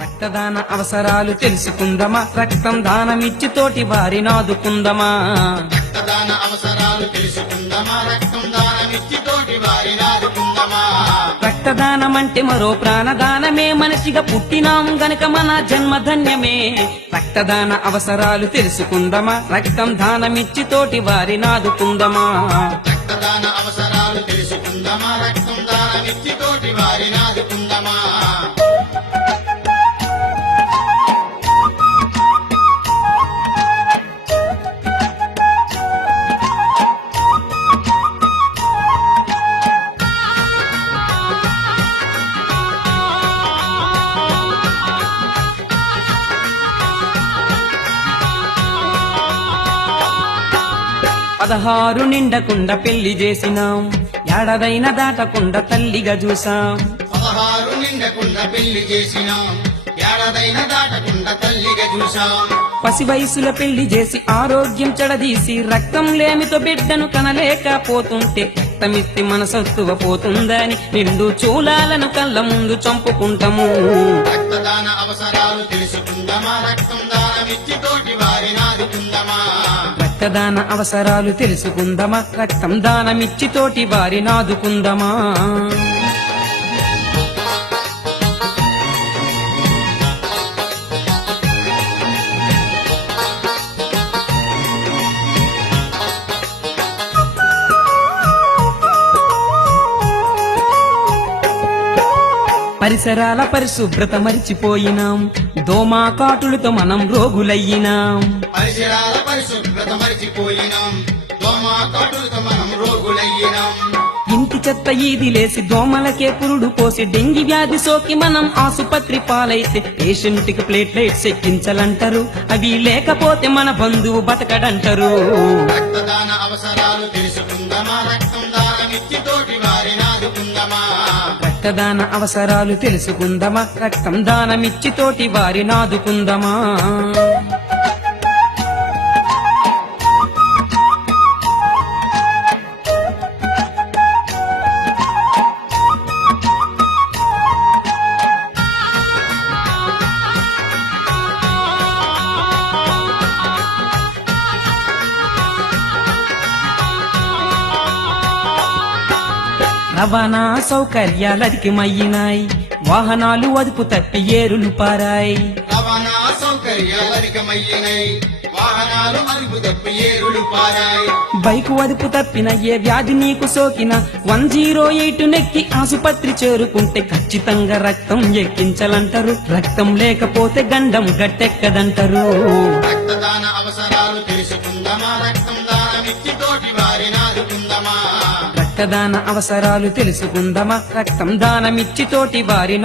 రక్తదాన అవసరాలు తెలుసుకుందమా? రక్తం దానమిచ్చి తోటి వారి నాదుకుందమా? రక్తదాన అవసరాలు తెలుసుకుందమా? రక్తం దానమిచ్చి తోటి వారి నాదుకుందమా? రక్తదానం అంటే మరో ప్రాణదానమే. మనిషిగా పుట్టినాం గనక మన జన్మధన్యమే రక్తదాన అవసరాలు తెలుసుకుందమా? రక్తం దానమిచ్చి తోటి వారి నాదుకుందమా? రక్తదాన అవసరాలు తెలుసుకుందమా? రక్తం దానమిచ్చి తోటి వారి నాదుకుందమా పదహారు నిండకుండా పెళ్ళి చేసినాం. ఏడాదైన దాటకుండా తల్లిగా చూసాం పదహారు నిండకుండా పెళ్ళి చేసినాం. ఏడాదైన దాటకుండా తల్లిగా చూశాం. పసి వయసుల పెళ్ళి చేసి ఆరోగ్యం చెడదీసి రక్తం లేమితో బిడ్డను కనలేకపోతుంటే రక్తమిస్తే మనసత్తువ పోతుందని నిండు చూలాలను కళ్ళ ముందు చంపుకుంటాము. రక్తదాన అవసరాలు తెలుసుకుందమా? రక్తం దానమిచ్చి తోటి వారి నాదుకుందమా రక్తదాన అవసరాలు తెలుసుకుందమా? రక్తం దానమిచ్చి తోటి వారి నాదుకుందమా? పరిసరాల పరిశుభ్రత మరిచిపోయినాం. దోమా కాటులతో మనం రోగులయ్యినాం. పరిసరాల పరిశుభ్రత మరిచిపోయినాం. దోమ కాటులతో మనం రోగులయ్యినాం. ఇంటి చెత్త ఈది లేసి దోమలకే పురుడు పోసి డెంగి వ్యాధి సోకి మనం ఆసుపత్రి పాలైతే పేషెంట్కి ప్లేట్లెట్స్ ఎక్కించాలంటారు అవి లేకపోతే మన బంధువు బతకడంటారు. రక్తదాన అవసరాలు తెలుసుకుందమా రక్తం వారి నాదుకుందమా రక్తదాన అవసరాలు తెలుసుకుందమా? రక్తం దానమిచ్చి తోటి వారి నాదుకుందమా? రవాణా సౌకర్యాలు అధికమయ్యినాయి. వాహనాలు అదుపు తప్పి ఏరులు పారాయి. రవాణా సౌకర్యాలు అధికమయ్యినాయి. వాహనాలు అదుపు తప్పి ఏరులు పారాయి. బైకు అదుపు తప్పిన ఏ వ్యాధి నీకు సోకిన? వన్ జీరో ఎయిట్ నెక్కి ఆసుపత్రి చేరుకుంటే ఖచ్చితంగా రక్తం ఎక్కించాలంటారు. రక్తం లేకపోతే గండం గట్టెక్కదంటారు. రక్తదాన రక్తదాన అవసరాలు తెలుసుకుందమా? రక్తం దానమిచ్చి తోటి వారి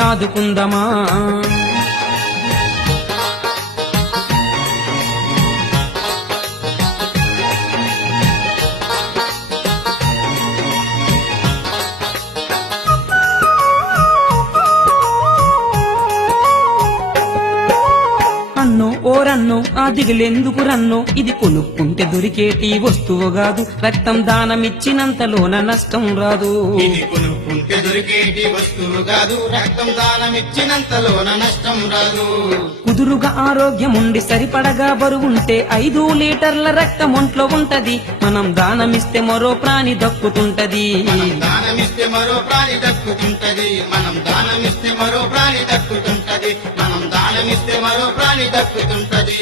ఓరన్నో ఆ దిగులెందుకు రన్నో? ఇది కొనుక్కుంటే దొరికేటి వస్తువు కాదు. రక్తం దానమిచ్చినంతలోన నష్టం రాదు. ఇది కొనుక్కుంటే దొరికేటి వస్తువు కాదు. రక్తం దానమిచ్చినంతలోన నష్టం రాదు. కుదురుగా ఆరోగ్యం ఉండి సరిపడగా బరువుంటే ఐదు లీటర్ల రక్తం ఒంట్లో ఉంటది. మనం దానమిస్తే మరో ప్రాణి దక్కుతుంటది. దానమిస్తే మరో ప్రాణి దక్కుతుంటది. మనం దానమిస్తే మరో ప్రాణి దక్కుతుంటది. తప్పుతుంటది మనం దానమిస్తే మరో ప్రాణి తప్పుతుంటది